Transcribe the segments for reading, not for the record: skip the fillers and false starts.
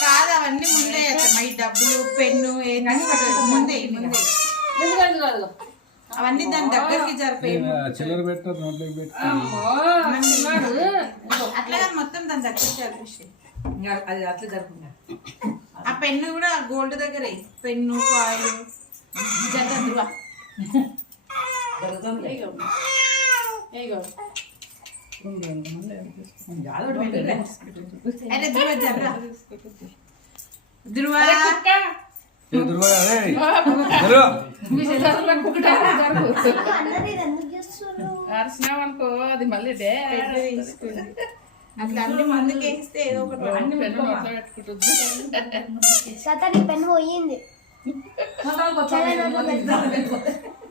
కాదు అవన్నీ ముందే వేస్తాం ఈ డబ్బులు పెన్ను ముందే అవన్నీ దాని దగ్గరికి జరిపోయి చిల్లర పెట్టారు నోట్లోకి పెట్టి అట్లా మొత్తం దాని దగ్గరికి జరిపేసి అది అట్లా జరుపుకుంటా. ఆ పెన్ను కూడా గోల్డ్ దగ్గర పెన్ను కాయలు జరుగుతుందివా అరే ధృవ జర్రా ధృవ అనుకో అది మళ్ళీ అట్లా అన్ని ముందుకు వేస్తే ఏదో ఒకటి అన్ని పెట్టుకుంటుంది. పెన్ను పోయింది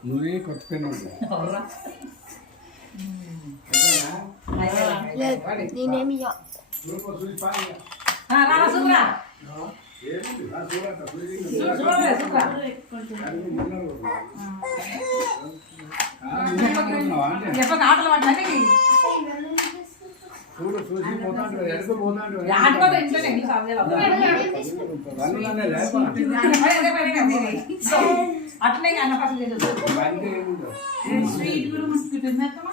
నువ్వే కొత్త పెన్ను నేనేమి ఆటలు పడ్డాక అట్లనే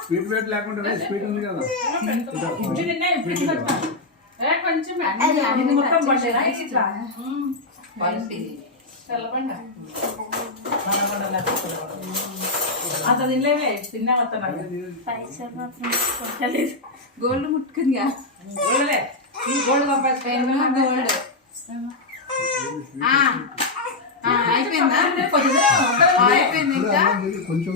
స్వీట్ ప్లేట్ లేకుండా స్వీట్ ఉంది కదా కొంచెం మొత్తం పడ్డా ఇట్లా తెల్లబండ అంత తినలేవే తిన్నా వస్తా గోల్డ్ ముట్టుకుందిగా గోల్డ్లే గోల్డ్ పెన్ను గోల్డ్ అయిపోయిందా అయిపోయింది ఇంకా కొంచెం